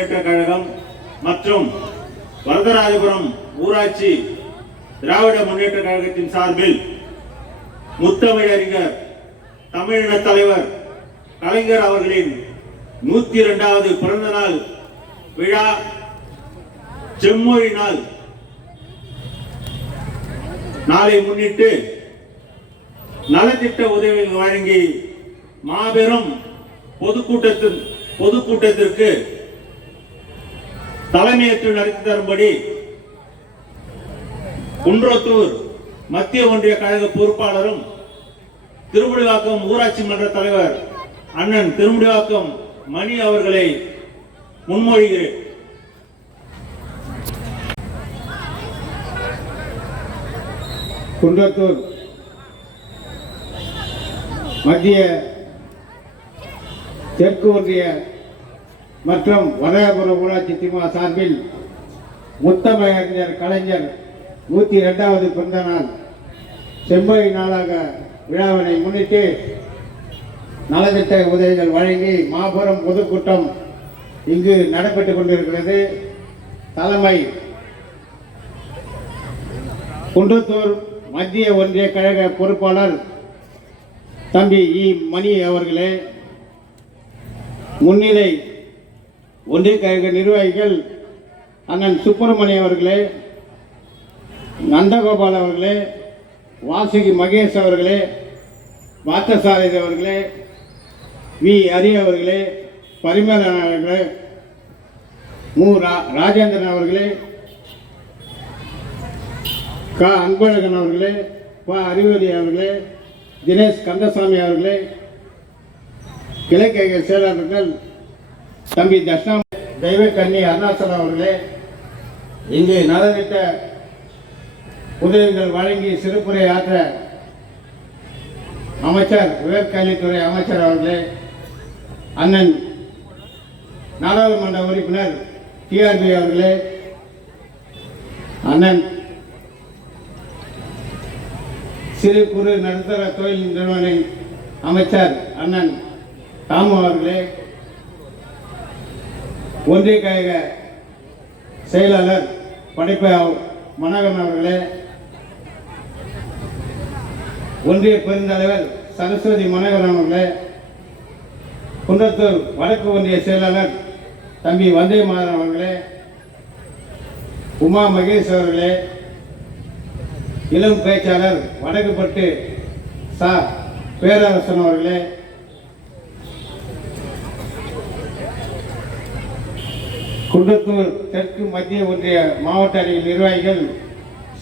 முன்னேற்ற கழகம் மற்றும் வரதராஜபுரம் ஊராட்சி திராவிட முன்னேற்ற கழகத்தின் சார்பில் முத்தமிழறிஞர் தமிழின தலைவர் கலைஞர் அவர்களின் 102வது பிறந்த நாள் விழா செம்மொழி நாளை முன்னிட்டு நலத்திட்ட உதவிகள் வழங்கி மாபெரும் பொதுக்கூட்டத்திற்கு தலைமையேற்று நடத்தி தரும்படி குன்றத்தூர் மத்திய ஒன்றிய கழக பொறுப்பாளரும் திருமுடிவாக்கம் ஊராட்சி மன்ற தலைவர் அண்ணன் திருமுடிவாக்கம் மணி அவர்களை முன்மொழிகிறேன். குன்றத்தூர் மத்திய தெற்கு ஒன்றிய மற்றும் வரதராஜபுரம் ஊராட்சி திமுக சார்பில் முத்தமிழறிஞர் கலைஞர் 102வது பிறந்த நாள் செம்மொழி நாளாக விழாவினை முன்னிட்டு நலத்திட்ட உதவிகள் வழங்கி மாபெரும் பொதுக்கூட்டம் இங்கு நடைபெற்றுக் கொண்டிருக்கிறது. தலைமை குன்றத்தூர் மத்திய ஒன்றிய கழக பொறுப்பாளர் தம்பி மணி அவர்களே, முன்னிலை ஒன்றிய கழக நிர்வாகிகள் அண்ணன் சுப்பிரமணியம் அவர்களே, நந்தகோபால் அவர்களே, வாசுகி மகேஷ் அவர்களே, பார்த்தசாரதி அவர்களே, வி ஹரி அவர்களே, பரிமளன் அவர்களே, ராஜேந்திரன் அவர்களே, க அன்பழகன் அவர்களே, ப அறிவொளி அவர்களே, தினேஷ் கந்தசாமி அவர்களே, கிளைக்கழக செயலாளர்கள் தம்பி தர்ஷனா தெய்வக்கண்ணி அருணாசலம் அவர்களே, இங்கு நலத்திட்ட உதவிகள் வழங்கி சிறப்புரை ஆற்ற அமைச்சர் உயர்கல்வித்துறை அமைச்சர் அவர்களே, அண்ணன் நாடாளுமன்ற உறுப்பினர் டிஆர்பி அவர்களே, அண்ணன் சிறு குறு நடுத்தர தொழில் நிறுவன அமைச்சர் அண்ணன் தாமு அவர்களே, ஒன்றிய கழக செயலாளர் படைப்ப மனோகரன் அவர்களே, ஒன்றிய பெருந்தலைவர் சரஸ்வதி மனோகரன் அவர்களே, குன்றத்தூர் வடக்கு ஒன்றிய செயலாளர் தம்பி வந்தே மாதன் அவர்களே, உமா மகேஷ் அவர்களே, இளம் பேச்சாளர் வடக்குப்பட்டு சா பேரரசன் அவர்களே, குன்றத்தூர் தெற்கு மத்திய ஒன்றிய மாவட்ட அணி நிர்வாகிகள்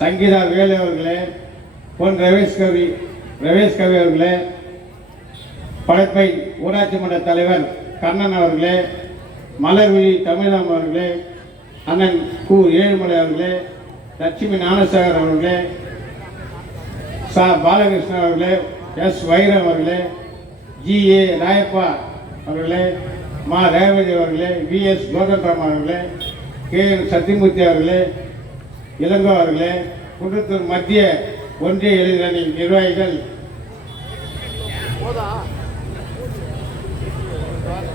சங்கீதா வேலு அவர்களே, பொன் ரமேஷ் கவி அவர்களே, படைப்பை ஊராட்சி மன்ற தலைவர் கண்ணன் அவர்களே, மலர்விழி தமிழாம் அவர்களே, அண்ணன் கு ஏழுமலை அவர்களே, லட்சுமி ஞானசாகர் அவர்களே, சா பாலகிருஷ்ணன் அவர்களே, எஸ் வைரம் அவர்களே, ஜி.ஏ. ராயப்பா அவர்களே, மா ரேவதி அவர்களே, வி.எஸ். கோதண்டராம் அவர்களே, கே.என். சத்தியமூர்த்தி அவர்களே, இளங்கோ அவர்களே, குன்றத்தூர் மத்திய ஒன்றிய இளைஞரணி நிர்வாகிகள்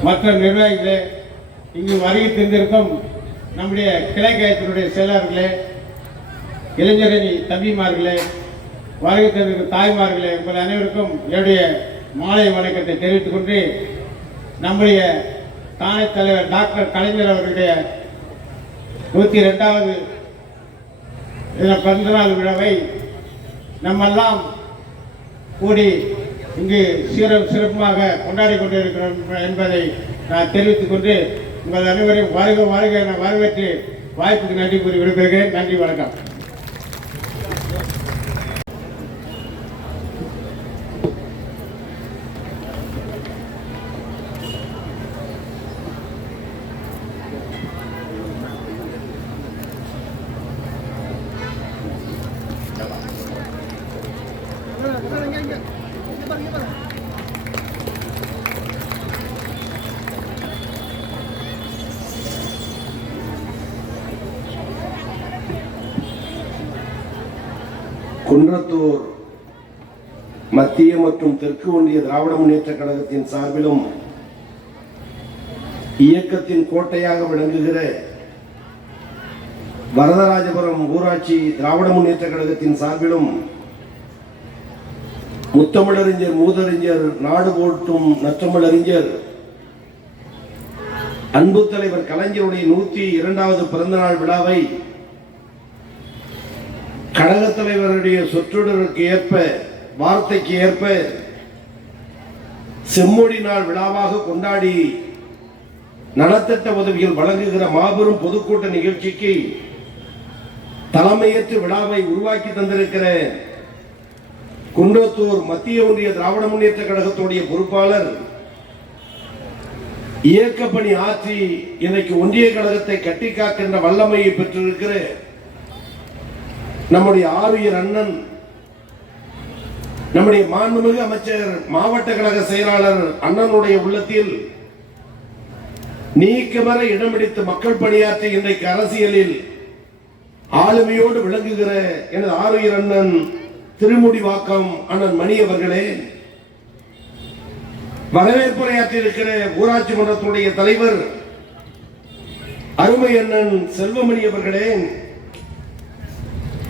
மற்ற நிர்வாகிகளே, இங்கு வருகை தந்திருக்கும் நம்முடைய கிளை கழகத்தினுடைய செயலாளர்களே, இளைஞரணி தம்பிமார்களே, வருகை தந்திருக்கும் தாய்மார்களே, உங்கள் அனைவருக்கும் என்னுடைய மாலை வணக்கத்தை தெரிவித்துக் கொண்டு நம்முடைய தானே தலைவர் டாக்டர் கலைஞர் அவர்களுடைய 102வது பிறந்தநாள் விழாவை நம்மெல்லாம் கூடி இங்கு சிறப்பாக கொண்டாடி கொண்டிருக்கிறோம் என்பதை நான் தெரிவித்துக் கொண்டு உங்கள் அனைவரையும் வருக என வரவேற்று வாய்ப்புக்கு நன்றி கூறி விடுபெறுகிறேன். நன்றி, வணக்கம். குன்றத்தூர் மத்திய மற்றும் தெற்கு ஒன்றிய திராவிட முன்னேற்ற கழகத்தின் சார்பிலும் இயக்கத்தின் கோட்டையாக விளங்குகிற வரதராஜபுரம் ஊராட்சி திராவிட முன்னேற்ற கழகத்தின் சார்பிலும் முத்தமிழறிஞர் மூதறிஞர் நாடு போற்றும் நற்றமிழறிஞர் அன்பு தலைவர் கலைஞருடைய 102வது பிறந்தநாள் விழாவை கழக தலைவருடைய சொற்றொடருக்கு ஏற்ப வார்த்தைக்கு ஏற்ப செம்மொழி நாள் விழாவாக கொண்டாடி நலத்திட்ட உதவிகள் வழங்குகிற மாபெரும் பொதுக்கூட்ட நிகழ்ச்சிக்கு தலைமையேற்று விழாவை உருவாக்கி தந்திருக்கிற குன்றத்தூர் மத்திய ஒன்றிய திராவிட முன்னேற்ற கழகத்துடைய பொறுப்பாளர் இயக்கப்பணி ஆற்றி இன்றைக்கு ஒன்றிய கழகத்தை கட்டி காக்கின்ற வல்லமையை பெற்றிருக்கிற நம்முடைய ஆருயிர் அண்ணன் நம்முடைய மாண்புமிகு அமைச்சர் மாவட்ட கழக செயலாளர் அண்ணனுடைய உள்ளத்தில் நீக்கமர இடம்பிடித்து மக்கள் பணியாற்றி இன்றைக்கு அரசியலில் ஆளுமையோடு விளங்குகிற எனது ஆருயிர் அண்ணன் திருமுடிவாக்கம் அண்ணன் மணி அவர்களே, வரவேற்புரையாற்றி இருக்கிற ஊராட்சி மன்றத்துடைய தலைவர் அருமை அண்ணன் செல்வமணி அவர்களே,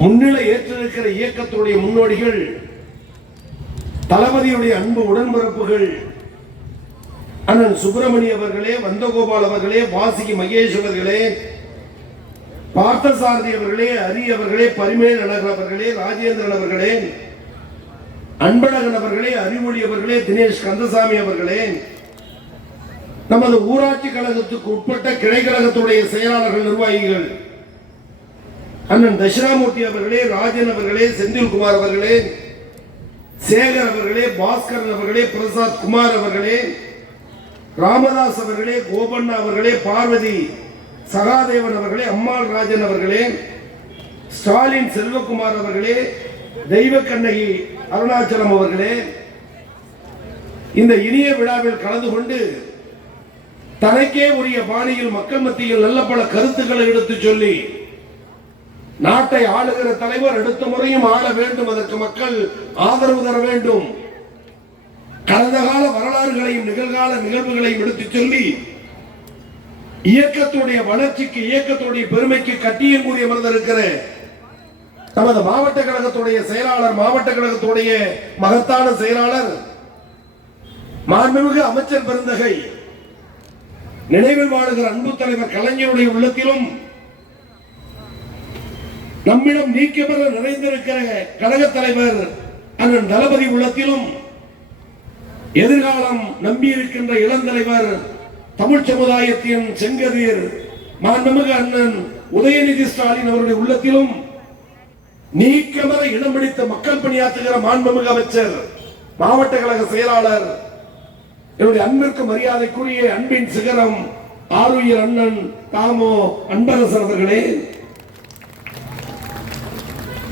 முன்னிலை ஏற்றிருக்கிற இயக்கத்துடைய முன்னோடிகள், தளபதியுடைய அன்பு உடன்பிறப்புகள் அண்ணன் சுப்பிரமணி அவர்களே, வந்தகோபால் அவர்களே, வாசிகி மகேஷ் அவர்களே, பார்த்தசாரதி அவர்களே, அரி அவர்களே, பரிமேல் அழகர் அவர்களே, ராஜேந்திரன் அவர்களே, அன்பழகன் அவர்களே, அறிமொழி அவர்களே, தினேஷ் கந்தசாமி அவர்களே, நமது ஊராட்சி கழகத்துக்கு உட்பட்ட கிளை கழகத்துடைய செயலாளர்கள் நிர்வாகிகள் அண்ணன் தட்சிணாமூர்த்தி அவர்களே, ராஜன் அவர்களே, செந்தில்குமார் அவர்களே, சேகர் அவர்களே, பாஸ்கரன் அவர்களே, பிரசாத் குமார் அவர்களே, ராமதாஸ் அவர்களே, கோபண்ணா அவர்களே, பார்வதி சகாதேவன் அவர்களே, அம்மாள் ராஜன் அவர்களே, ஸ்டாலின் செல்வகுமார் அவர்களே, தெய்வ கண்ணகி அருணாச்சலம் அவர்களே, இந்த இனிய விழாவில் கலந்து கொண்டு தனக்கே உரிய பாணியில் மக்கள் மத்தியில் நல்ல பல கருத்துக்களை எடுத்து சொல்லி நாட்டை ஆளுகிற தலைவர் அடுத்த முறையும் ஆள வேண்டும், அதற்கு மக்கள் ஆதரவு தர வேண்டும், கடந்த கால வரலாறுகளையும் நிகழ்கால நிகழ்வுகளையும் எடுத்துச் சொல்லி இயக்கத்துடைய வளர்ச்சிக்கு இயக்கத்துடைய பெருமைக்கு கட்டியம் கூறி அமர்ந்திருக்கிற நமது மாவட்ட கழகத்துடைய செயலாளர், மாவட்ட கழகத்துடைய மகத்தான செயலாளர், மாண்புமிகு அமைச்சர் பெருந்தகை, நினைவில் வாழுகிற அன்பு தலைவர் கலைஞருடைய உள்ளத்திலும் நம்மிடம் நீக்கப்பெற நிறைந்திருக்கிற கழக தலைவர் அண்ணன் தளபதி உள்ளத்திலும் எதிர்காலம் நம்பியிருக்கின்ற இளந்தலைவர் தமிழ் சமுதாயத்தின் செங்கதிர் மாண்புமிகு அண்ணன் உதயநிதி ஸ்டாலின் அவருடைய உள்ளத்திலும் நீக்கமர இடம் பிடித்த மக்கள் பணியாற்றுகிற மாண்புமிகு அமைச்சர் மாவட்ட கழக செயலாளர் என்னுடைய அன்பிற்கு மரியாதைக்குரிய அன்பின் சிகரம் ஆருயிர் அண்ணன் தாமோ அன்பரசர் அவர்களே,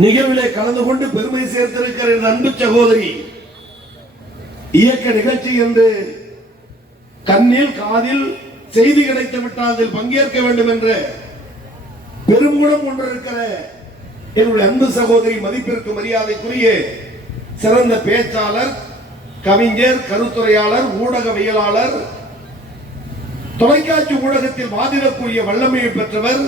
நிகழ்விலே கலந்து கொண்டு பெருமை சேர்த்திருக்கிற அன்பு சகோதரி, இயக்க நிகழ்ச்சி என்று கண்ணில் காதில் செய்தி கிடைத்து விட்டால் அதில் பங்கேற்க வேண்டும் என்ற பெருங்குணம் ஒன்று இருக்கிற என்னுடைய அன்பு சகோதரி, மதிப்பிற்கு மரியாதைக்குரிய சிறந்த பேச்சாளர், கவிஞர், கருத்துரையாளர், ஊடகவியலாளர், தொலைக்காட்சி ஊடகத்தில் வாதிடக்கூடிய வல்லமையை பெற்றவர்,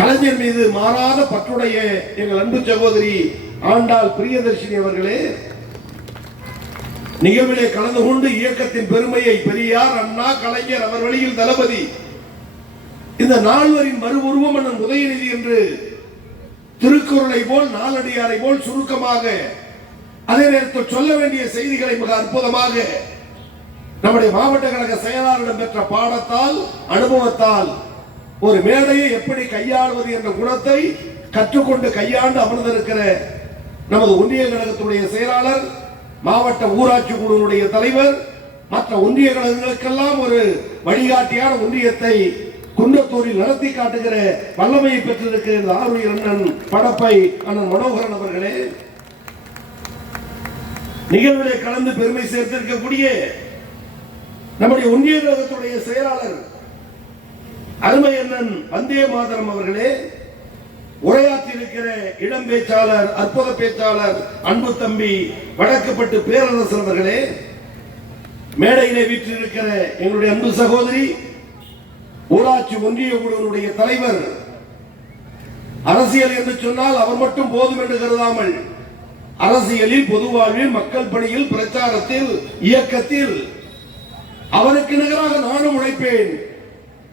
கலைஞர் மீது மாறாத பற்றுடைய எங்கள் அன்பு சகோதரி ஆண்டாள் பிரியதர்ஷினி அவர்களே, நிகழ்விலே கலந்து கொண்டு இயக்கத்தின் பெருமையை பெரியார், அண்ணா, கலைஞர், அவர் வழியில் தளபதி, இந்த நால்வரின் மறு உருவம் அண்ணன் உதயநிதி என்று திருக்குறளை போல் நாலடியாரை போல் சுருக்கமாக அதே நேரத்தில் சொல்ல வேண்டிய செய்திகளை மிக அற்புதமாக நம்முடைய மாவட்ட கழக செயலாளரிடம் பெற்ற பாடத்தால், அனுபவத்தால் ஒரு மேடையை எப்படி கையாளுவது என்ற குணத்தை கற்றுக்கொண்டு கையாண்டு அமர்ந்திருக்கிற நமது ஒன்றிய கழகத்துடைய செயலாளர், மாவட்ட ஊராட்சி குழுவுடைய தலைவர், மற்ற ஒன்றிய கழகங்களுக்கெல்லாம் ஒரு வழிகாட்டியான ஒன்றியத்தை குன்றத்தூரில் நடத்தி காட்டுகிற வல்லமையை பெற்றிருக்கிற ஆருயிர் அண்ணன் படப்பை அண்ணன் மனோகரன் அவர்களே, நிகழ்விலே கலந்து பெருமை சேர்த்திருக்கக்கூடிய நம்முடைய ஒன்றிய கழகத்துடைய செயலாளர் அருமை அண்ணன் வந்தே மாதரம் அவர்களே, உரையாற்றி இருக்கிற இளம் பேச்சாளர், அற்புத பேச்சாளர், அன்பு தம்பி வடக்குப்பட்டு பேரரசர் அவர்களே, மேடையிலே வீற்றிருக்கிற எங்களுடைய அன்பு சகோதரி, ஊராட்சி ஒன்றிய குழுவினுடைய தலைவர், அரசியல் என்று சொன்னால் அவர் மட்டும் போதும் என்று கருதாமல் அரசியலில், பொது வாழ்வில், மக்கள் பணியில், பிரச்சாரத்தில், இயக்கத்தில் அவருக்கு நிகராக நானும் உழைப்பேன்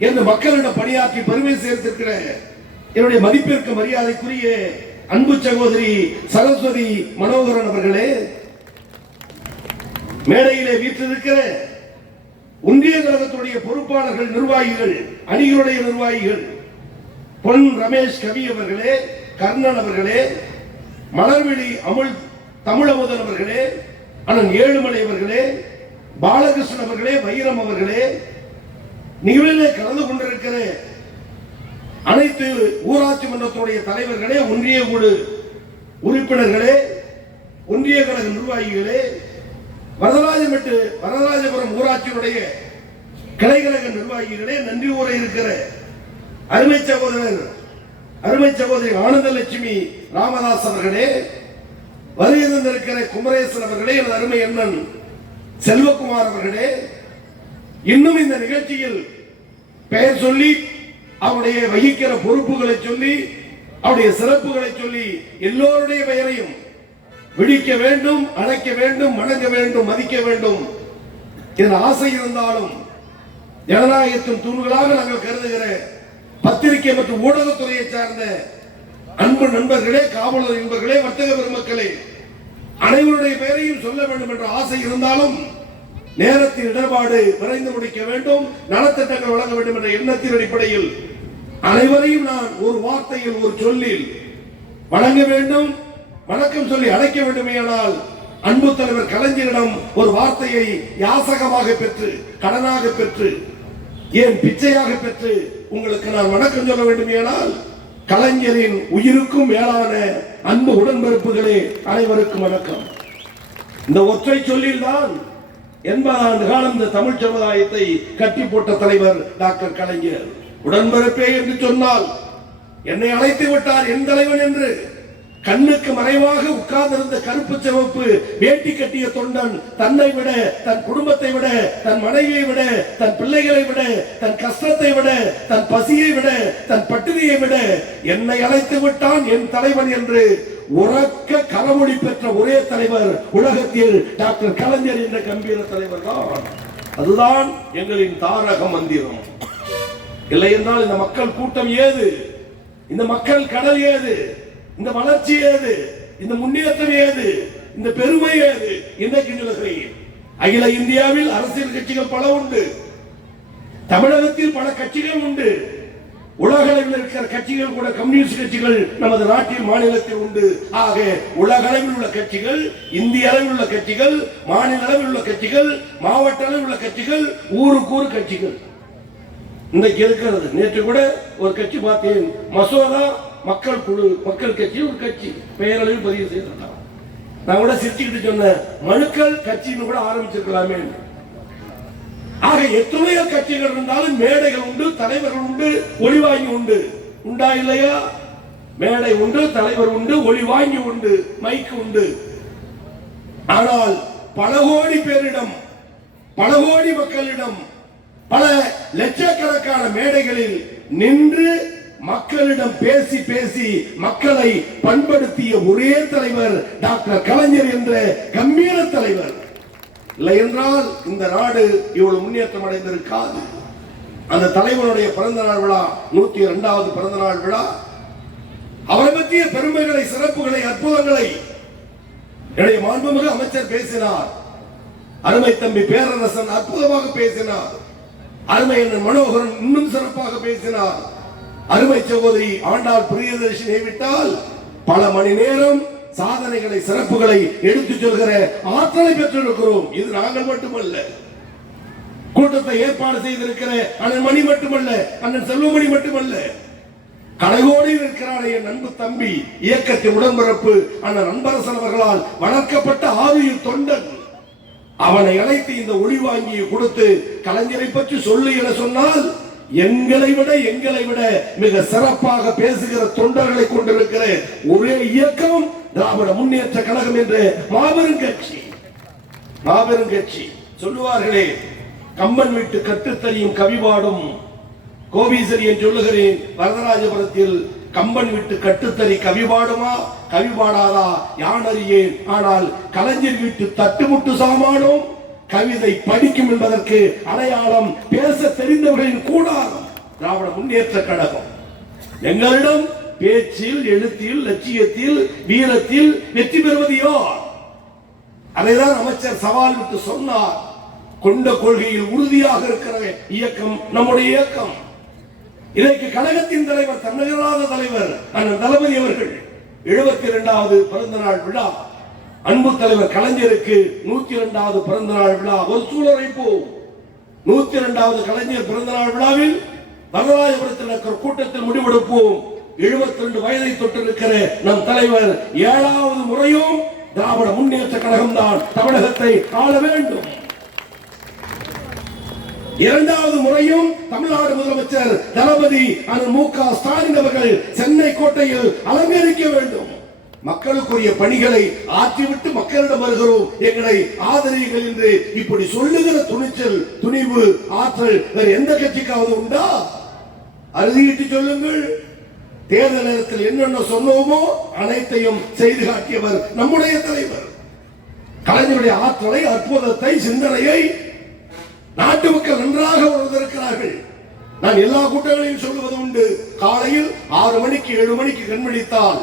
என்று மக்களிடம் பணியாற்றி பெருமை சேர்த்திருக்கிற என்னுடைய மதிப்பிற்கு மரியாதைக்குரிய அன்பு சகோதரி சரஸ்வதி மனோகரன் அவர்களே, மேடையிலே வீற்றிருக்கிற ஒன்றிய கழகத்துடைய பொறுப்பாளர்கள், நிர்வாகிகள், அணிகளுடைய நிர்வாகிகள், பொன் ரமேஷ் கவி அவர்களே, கர்ணன் அவர்களே, மலர்விழி அமுல் தமிழமுதன் அவர்களே, அண்ணன் ஏழுமலை அவர்களே, பாலகிருஷ்ணன் அவர்களே, வைரம் அவர்களே, நிகழ்விலே கலந்து கொண்டிருக்கிற அனைத்து ஊராட்சி மன்றத்துடைய தலைவர்களே, ஒன்றிய குழு உறுப்பினர்களே, ஒன்றிய கழக நிர்வாகிகளே, வரதராஜபுரம் ஊராட்சியினுடைய கிளைக்கழக நிர்வாகிகளே, நன்றி கூற இருக்கிற அருமை சகோதரி ஆனந்தலட்சுமி ராமதாஸ் அவர்களே, வருகை தந்திருக்கிற குமரேசன் அவர்களே, எனது அருமை அண்ணன் செல்வகுமார் அவர்களே, இன்னும் இந்த நிகழ்ச்சியில் பெயர் சொல்லி அவருடைய வகிக்கிற பொறுப்புகளை சொல்லி அவருடைய சிறப்புகளை சொல்லி எல்லோருடைய பெயரையும் விழிக்க வேண்டும், அழைக்க வேண்டும், வணங்க வேண்டும், மதிக்க வேண்டும் என்ற ஆசை இருந்தாலும் ஜனநாயகத்தின் தூண்களாக நாங்கள் கருதுகிற பத்திரிகை மற்றும் ஊடகத்துறையை சார்ந்த அன்பு நண்பர்களே, காவலர் நண்பர்களே, வர்த்தக பெருமக்களே, அனைவருடைய பெயரையும் சொல்ல வேண்டும் என்ற ஆசை இருந்தாலும் நேரத்தின் இடர்பாடு விரைந்து முடிக்க வேண்டும், நலத்திட்டங்கள் வழங்க வேண்டும் என்ற எண்ணத்தின் அடிப்படையில் அனைவரையும் நான் ஒரு வார்த்தையில், ஒரு சொல்லில் வழங்க வேண்டும், வணக்கம் சொல்லி அழைக்க வேண்டுமேயானால் அன்பு தலைவர் கலைஞரிடம் ஒரு வார்த்தையை யாசகமாக பெற்று, கடனாக பெற்று, ஏன் பிச்சையாக பெற்று உங்களுக்கு நான் வணக்கம் சொல்ல வேண்டுமேயானால் கலைஞரின் உயிருக்கும் மேலான அன்பு உடன்பிறப்புகளே, அனைவருக்கும் வணக்கம். இந்த ஒற்றை சொல்லில்தான் 80 ஆண்டு காலம் இந்த தமிழ் சமுதாயத்தை கட்டி போட்ட தலைவர் டாக்டர் கலைஞர். உடன்பிறப்பே என்று சொன்னால் என்னை அழைத்து விட்டார் என் தலைவன் என்று கண்ணுக்கு மறைவாக உட்கார்ந்திருந்த கருப்பு சிவப்பு வேட்டி கட்டிய தொண்டன் தன்னை விட, தன் குடும்பத்தை விட, தன் மனைவியை விட, தன் பிள்ளைகளை விட, தன் கஷ்டத்தை விட, தன் பசியை விட, தன் பட்டினியை விட என்னை அழைத்து விட்டான் என் தலைவன் என்று உறக்க கரமொழி பெற்ற ஒரே தலைவர் உலகத்தில் டாக்டர் கலைஞர் என்ற கம்பீர தலைவர் தான். அதுதான் எங்களின் தாரக மந்திரம். இல்லை என்றால் இந்த மக்கள் கூட்டம் ஏது, இந்த மக்கள் கடல் ஏது, இந்த வளர்ச்சி ஏது, இந்த முன்னேற்றம் ஏது, இந்த பெருமை ஏது? இன்றைக்கு நிலவுகிறேன். அகில இந்தியாவில் அரசியல் கட்சிகள் பல உண்டு, தமிழகத்தில் பல கட்சிகள் உண்டு, உலக அளவில் இருக்கிற கட்சிகள் கூட, கம்யூனிஸ்ட் கட்சிகள் நமது நாட்டில், மாநிலத்தில் உண்டு. ஆக உலக அளவில் உள்ள கட்சிகள், இந்திய அளவில் உள்ள கட்சிகள், மாநில அளவில் உள்ள கட்சிகள், மாவட்ட அளவில் உள்ள கட்சிகள், ஊருக்கு கட்சிகள் இன்றைக்கு இருக்கிறது. நேற்று கூட ஒரு கட்சி பார்த்தேன், மசோதா மக்கள் குழு, மக்கள் கட்சி ஒரு கட்சி பெயரளவில் பதிவு செய்திருந்தாங்க. நான் கூட சிரிச்சுக்கிட்டு சொன்னேன், மனுக்கள் கட்சின்னு கூட ஆரம்பிச்சிருக்கலாமே. ஆக எத்தனையோ கட்சிகள் இருந்தாலும் மேடைகள் உண்டு, தலைவர்கள் உண்டு, ஒளிவாங்கி உண்டு. உண்டா இல்லையா? மேடை உண்டு, தலைவர் உண்டு, ஒளிவாங்கி உண்டு, மைக்கு உண்டு. ஆனால் பல கோடி பேரிடம், பல கோடி மக்களிடம், பல லட்சக்கணக்கான மேடைகளில் நின்று மக்களிடம் பேசி பேசி மக்களை பண்படுத்திய ஒரே தலைவர் டாக்டர் கலைஞர் என்ற கம்பீர தலைவர். இல்லை என்றால் இந்த நாடு இவ்வளவு முன்னேற்றம் அடைந்திருக்காது. அந்த தலைவனுடைய பிறந்த நாள் விழா, 102வது பிறந்த நாள் விழா, அவரை பற்றிய பெருமைகளை, சிறப்புகளை, அற்புதங்களை என்னுடைய மாண்புமிகு அமைச்சர் பேசினார். அருமை தம்பி பேரரசன் அற்புதமாக பேசினார். அருமை அண்ணன் மனோகரன் இன்னும் சிறப்பாக பேசினார். அருமை சகோதரி ஆண்டாள் பிரியதர்ஷினியை விட்டால் பல மணி நேரம் சாதனைகளை, சிறப்புகளை எடுத்துச் சொல்கிற ஆற்றலை பெற்றிருக்கிறோம். இது நாங்கள் மட்டுமல்ல, கூட்டத்தை ஏற்பாடு செய்திருக்கிற அண்ணன் மணி மட்டுமல்ல, அண்ணன் செல்வமணி மட்டுமல்ல, கடைகோடியில் இருக்கிறார் என் அன்பு தம்பி, இயக்கத்தின் உடன்பிறப்பு அண்ணன் அன்பரசன் அவர்களால் வளர்க்கப்பட்ட ஆயுள் தொண்டன். அவனை அழைத்து இந்த ஒளி வாங்கியை கொடுத்து கலைஞரை பற்றி சொல்லு என சொன்னால் எங்களை விட மிக சிறப்பாக பேசுகிற தொண்டர்களை கொண்டிருக்கிற ஒரே இயக்கம் திராவிட முன்னேற்ற கழகம் என்ற மாபெரும் கட்சி. சொல்லுவார்களே, கம்பன் வீட்டு கட்டுத்தறியும் கவிபாடும் கோபீசரி என்று சொல்லுகிறேன். வரதராஜபுரத்தில் கம்பன் வீட்டு கட்டுத்தறி கவிபாடுமா கவிபாடாதா யான் அறியேன். ஆனால் கலைஞர் வீட்டு தட்டுமுட்டு சாமானும் கவிதை படிக்கும் என்பதற்கு அடையாளம் பேச தெரிந்தவர்களின் கூடாரம் திராவிட முன்னேற்ற கழகம். எங்களிடம் பேச்சில், எழுத்தில், லட்சியத்தில், வீரத்தில் வெற்றி பெறுவது யார்? அதைதான் அமைச்சர் சவால் விட்டு சொன்னார். கொண்ட கொள்கையில் உறுதியாக இருக்கிற இயக்கம் நம்முடைய இயக்கம். இதற்கு கழகத்தின் தலைவர், தன்னகராத தலைவர் அண்ணன் தளபதி அவர்கள் 72வது பிறந்த நாள் விழா, அன்பு தலைவர் கலைஞருக்கு 102வது பிறந்த நாள் விழா. ஒரு சூழலைப்போ 102வது கலைஞர் பிறந்த நாள் விழாவில் வரதராஜபுரத்தில் இருக்கிற கூட்டத்தில் முடிவெடுப்போம். 72 வயதை தொட்டிருக்கிற நம் தலைவர் 7வது முறையும் திராவிட முன்னேற்ற கழகம் தான் தமிழகத்தை ஆள வேண்டும். 2வது முறையும் தமிழ்நாடு முதலமைச்சர் தளபதி மு.க. ஸ்டாலின் அவர்கள் சென்னை கோட்டையில் அலங்கரிக்க வேண்டும். மக்களுக்குரிய பணிகளை ஆற்றிவிட்டு மக்களிடம் வருகிறோம், எங்களை ஆதரியுங்கள் என்று இப்படி சொல்லுகிற துணிச்சல், துணிவு, ஆற்றல் வேறு எந்த கட்சிக்காவது உண்டா? அறுதியிட்டு சொல்லுங்கள். தேர்தல் நேரத்தில் என்னென்ன சொன்னோமோ அனைத்தையும் செய்து காட்டியவர் நம்முடைய தலைவர். கலைஞருடைய ஆற்றலை, அற்புதத்தை, சிந்தனையை நாட்டு மக்கள் நன்றாக உணர்ந்திருக்கிறார்கள். நான் எல்லா கூட்டங்களையும் சொல்லுவது உண்டு. காலையில் 6 மணிக்கு 7 மணிக்கு கண்விழித்தால்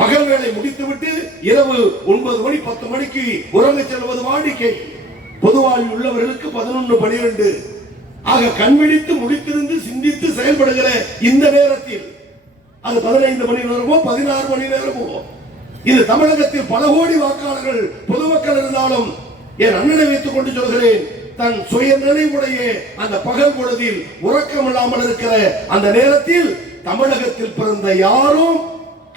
பகல் வேலை முடித்துவிட்டு இரவு 9 மணி 10 மணிக்கு உறங்க செல்வது வாடிக்கை. பொதுவாழ்வில் உள்ளவர்களுக்கு 11, 12 ஆக கண்விழித்து முடித்திருந்து சிந்தித்து செயல்படுகிற இந்த நேரத்தில் அது 15 மணி நேரமோ 16 மணி நேரமோ, இது தமிழகத்தில் பல கோடி வாக்காளர்கள் பொதுமக்கள் இருந்தாலும் என் அண்ணனை வைத்துக் கொண்டு சொல்கிறேன், தன் சுய நினைவுடைய அந்த பகல் பொழுதில் உறக்கம் இல்லாமல் இருக்கிற அந்த நேரத்தில் தமிழகத்தில் பிறந்த யாரும்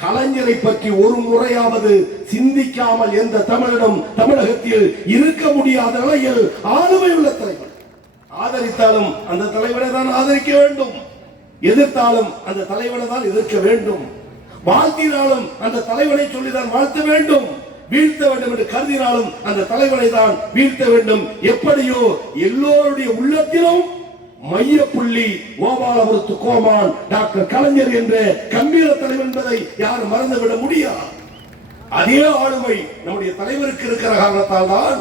கலைஞரை பற்றி ஒரு முறையாவது சிந்திக்காமல் எந்த தமிழிடம் தமிழகத்தில் இருக்க முடியாத நிலையில் ஆளுமை உள்ள தலைவர். ஆதரித்தாலும் அந்த தலைவரை தான் ஆதரிக்க வேண்டும், எதிர்த்தாலும் அந்த தலைவரை தான் எதிர்க்க வேண்டும், வாழ்த்தினாலும் அந்த தலைவனை சொல்லிதான் வாழ்த்த வேண்டும், வீழ்த்த வேண்டும் என்று கருதினாலும் அந்த தலைவனை தான் வீழ்த்த வேண்டும். எப்படியோ எல்லோருடைய உள்ளத்திலும் மையப்புள்ளி கோபாலபுரத்து கோமான் டாக்டர் கலைஞர் என்ற கம்பீர தலைவர் என்பதை யாரும் மறந்துவிட முடியாது. அதே ஆளுமை நம்முடைய தலைவருக்கு இருக்கிற காரணத்தால் தான்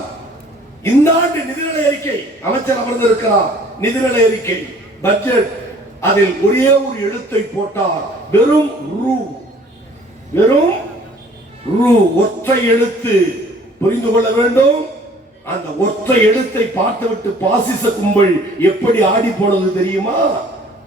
இந்த ஆண்டு நிதிநிலை அறிக்கை அமைச்சர் அமர்ந்திருக்கிறார். நிதிநிலை அறிக்கை, பட்ஜெட், அதில் ஒரே ஒரு எழுத்தை போட்டார், வெறும் ரூ. ஒற்றை எழுத்து. புரிந்து கொள்ள வேண்டும், அந்த ஒற்றை எழுத்தை பார்த்துவிட்டு பாசிச கும்பல் எப்படி ஆடி போனது தெரியுமா?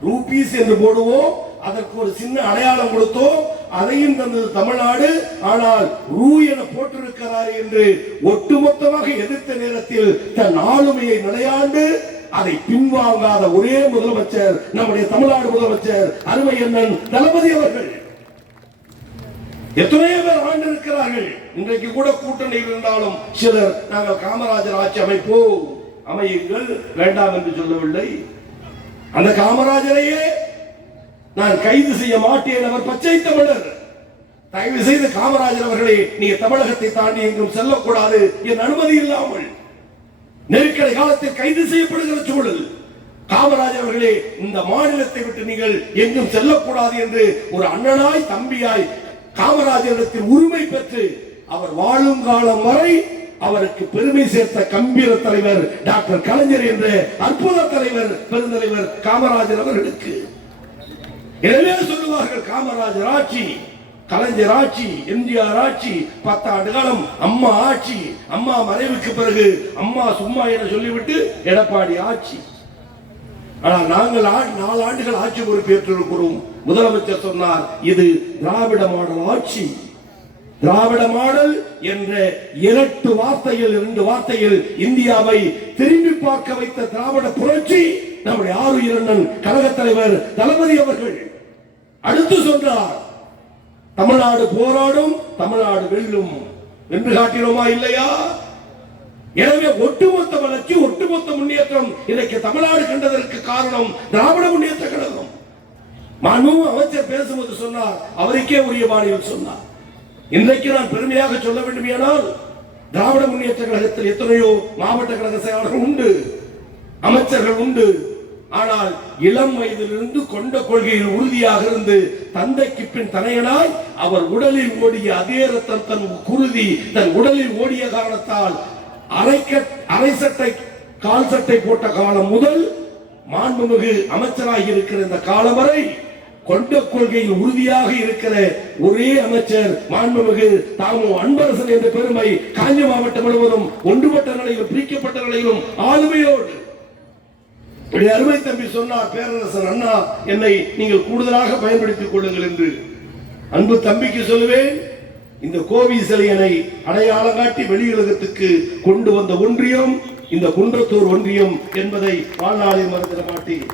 ரூபீஸ் என்று போடுவோம், அதற்கு ஒரு சின்ன அடையாளம் கொடுத்தோம், அதையும் தந்தது தமிழ்நாடு. ஆனால் ரூ என போட்டிருக்கிறார் என்று ஒட்டுமொத்தமாக எதிர்த்த நேரத்தில் தன் ஆளுமையை நிலையாண்டு அதை பின்வாங்காத ஒரே முதலமைச்சர் நம்முடைய தமிழ்நாடு முதலமைச்சர் அருமை அண்ணன் தளபதி அவர்கள். எத்தனையோ பேர் ஆண்டு இருக்கிறார்கள். இன்றைக்கு கூட கூட்டணியில் இருந்தாலும் சிலர் நாங்கள் காமராஜர் ஆட்சி அமையுங்கள் வேண்டாம் என்று சொல்லவில்லை. அந்த காமராஜரையே நான் கைது செய்ய மாட்டேன், அவர் பச்சை தமிழர். தயவு செய்து காமராஜர் அவர்களே, நீங்க தமிழகத்தை தாண்டி எங்கும் செல்லக்கூடாது, என் அனுமதி இல்லாமல் நெருக்கடி காலத்தில் கைது செய்யப்படுகிற சூழல். காமராஜர் அவர்களே, இந்த மாநிலத்தை விட்டு நீங்கள் எங்கும் செல்லக்கூடாது என்று ஒரு அண்ணனாய் தம்பியாய் காமராஜரிடத்தில் உரிமை பெற்று அவர் வாழும் காலம் வரை அவருக்கு பெருமை சேர்த்த கம்பீர தலைவர் டாக்டர் கலைஞர் என்ற அற்புத தலைவர், பெருந்தலைவர் காமராஜர் அவர்களுக்கு. எனவே சொல்லுவார்கள், காமராஜர் ஆட்சி, கலைஞர் ஆட்சி, எம்ஜிஆர் ஆட்சி, 10 ஆண்டு காலம் அம்மா ஆட்சி, அம்மா மறைவுக்கு பிறகு அம்மா சும்மா என சொல்லிவிட்டு எடப்பாடி ஆட்சி. ஆனால் நாங்கள் 4 ஆண்டுகள் ஆட்சி பொறுப்பேற்றிருக்கிறோம். முதலமைச்சர் சொன்னார், இது திராவிட மாடல் ஆட்சி. திராவிட மாடல் என்ற 2 வார்த்தையில் இந்தியாவை திரும்பி பார்க்க வைத்த திராவிட புரட்சி நம்முடைய ஆருயிர் அண்ணன் கழக தலைவர் தளபதி அவர்கள். அடுத்து சொன்னார், தமிழ்நாடு போராடும், தமிழ்நாடு வெல்லும் என்று காட்டினோமா இல்லையா? எனவே ஒட்டுமொத்த வளர்ச்சி, ஒட்டுமொத்த முன்னேற்றம் இன்றைக்கு தமிழ்நாடு கண்டதற்கு காரணம் திராவிட முன்னேற்ற கழகம். அமைச்சர் பேசும்போது சொன்னார், அவருக்கே உரிய பாணியில் சொன்னார். இன்றைக்கு நான் பெருமையாக சொல்ல வேண்டுமானால் திராவிட முன்னேற்ற கழகத்தில் எத்தனையோ மாவட்ட கழக செயலாளர்கள் உண்டு, அமைச்சர்கள் உண்டு. ஆனால் இளம் வயதிலிருந்து கொண்ட கொள்கையில் உறுதியாக இருந்து தந்தைக்கு பின் தனையனாய் அவர் உடலில் ஓடிய அதே ரத்தம் தன் குருதி தன் உடலில் ஓடிய காரணத்தால் அரை சட்டை கால் சட்டை போட்ட காலம் முதல் மாண்புமிகு அமைச்சராக இருக்கிற இந்த காலம் வரை கொண்ட கொள்கையில் உறுதியாக இருக்கிற ஒரே அமைச்சர் மாண்புமிகு தாமு அன்பரசன் என்ற பெருமை காஞ்சி மாவட்டம் முழுவதும் ஒன்றுபட்ட நிலையிலும் பிரிக்கப்பட்ட நிலையிலும் ஆளுமையோடு அருமை தம்பி சொன்னார், பேரரசர் அண்ணா என்னை நீங்கள் கூடுதலாக பயன்படுத்திக் கொள்ளுங்கள் என்று. அன்பு தம்பிக்கு சொல்லுவேன், இந்த கோவி சிலையனை அடையாளம் காட்டி வெளியுலகத்துக்கு கொண்டு வந்த ஒன்றியம் இந்த குன்றத்தூர் ஒன்றியம் என்பதை வாழ்நாளில் மறந்துட மாட்டேன்.